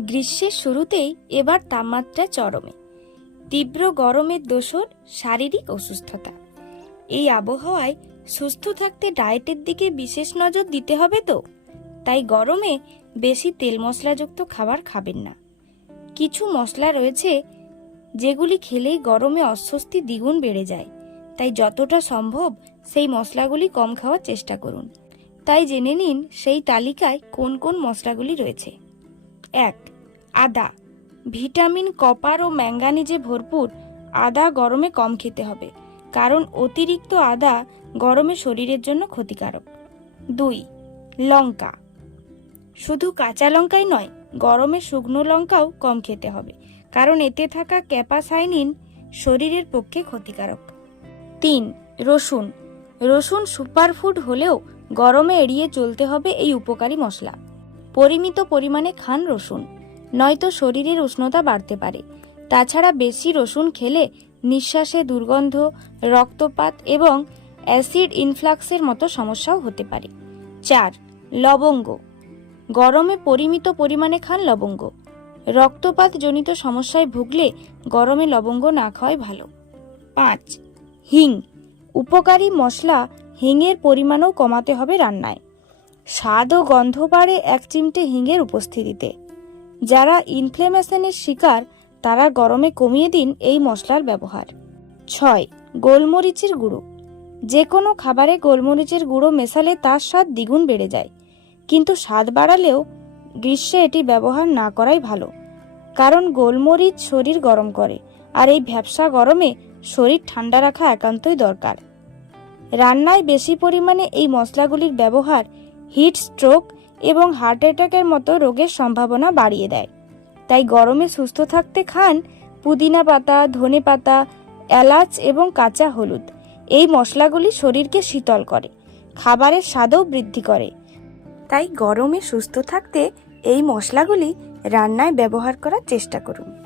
গ্রীষ্মের শুরুতেই এবার তাপমাত্রা চরমে। তীব্র গরমের দোষর শারীরিক অসুস্থতা। এই আবহাওয়ায় সুস্থ থাকতে ডায়েটের দিকে বিশেষ নজর দিতে হবে তো? তাই গরমে বেশি তেল মশলাযুক্ত খাবার খাবেন না। কিছু মশলা রয়েছে যেগুলি খেলেই গরমে অস্বস্তি দ্বিগুণ বেড়ে যায়। তাই যতটা সম্ভব সেই মশলাগুলি কম খাওয়ার চেষ্টা করুন। তাই জেনে নিন সেই তালিকায় কোন কোন মশলাগুলি রয়েছে। এক, আদা। ভিটামিন, কপার ও ম্যাঙ্গানিজে ভরপুর, আদা গরমে কম খেতে হবে, কারণ অতিরিক্ত আদা গরমে শরীরের জন্য ক্ষতিকারক। দুই, লঙ্কা। শুধু কাঁচা লঙ্কাই নয়, গরমে শুকনো লঙ্কাও কম খেতে হবে, কারণ এতে থাকা ক্যাপাসাইনিন শরীরের পক্ষে ক্ষতিকারক। তিন, রসুন। রসুন সুপারফুড হলেও গরমে এড়িয়ে চলতে হবে এই উপকারী মশলা। পরিমিত পরিমাণে খান রসুন। নয়তো শরীরের উষ্ণতা বাড়তে পারে। তাছাড়া বেশি রসুন খেলে নিঃশ্বাসে দুর্গন্ধ, রক্তপাত এবং অ্যাসিড ইনফ্লাক্সের মতো সমস্যাও হতে পারে। চার, লবঙ্গ। গরমে পরিমিত পরিমাণে খান লবঙ্গ। রক্তপাত জনিত সমস্যায় ভুগলে গরমে লবঙ্গ না খাওয়াই ভালো। পাঁচ, হিং। উপকারী মশলা হিংয়ের পরিমাণও কমাতে হবে রান্নায়। স্বাদ ও গন্ধ বাড়ে এক চিমটে হিঙের উপস্থিতিতে। যারা ইনফ্লেমেশনের শিকার, তারা গরমে কমিয়ে দিন এই মশলার ব্যবহার। ছয়, গোলমরিচের গুঁড়ো। যে কোনো খাবারে গোলমরিচের গুঁড়ো মেশালে তার স্বাদ দ্বিগুণ বেড়ে যায়। কিন্তু স্বাদ বাড়ালেও গ্রীষ্মে এটি ব্যবহার না করাই ভালো। কারণ গোলমরিচ শরীর গরম করে, আর এই ভ্যাবসা গরমে শরীর ঠান্ডা রাখা একান্তই দরকার। রান্নায় বেশি পরিমাণে এই মশলাগুলির ব্যবহার হিট স্ট্রোক এবং হার্ট অ্যাটাকের মতো রোগের সম্ভাবনা বাড়িয়ে দেয়। তাই গরমে সুস্থ থাকতে খান পুদিনা পাতা, ধনে পাতা, এলাচ এবং কাঁচা হলুদ। এই মশলাগুলি শরীরকে শীতল করে, খাবারের স্বাদও বৃদ্ধি করে। তাই গরমে সুস্থ থাকতে এই মশলাগুলি রান্নায় ব্যবহার করার চেষ্টা করুন।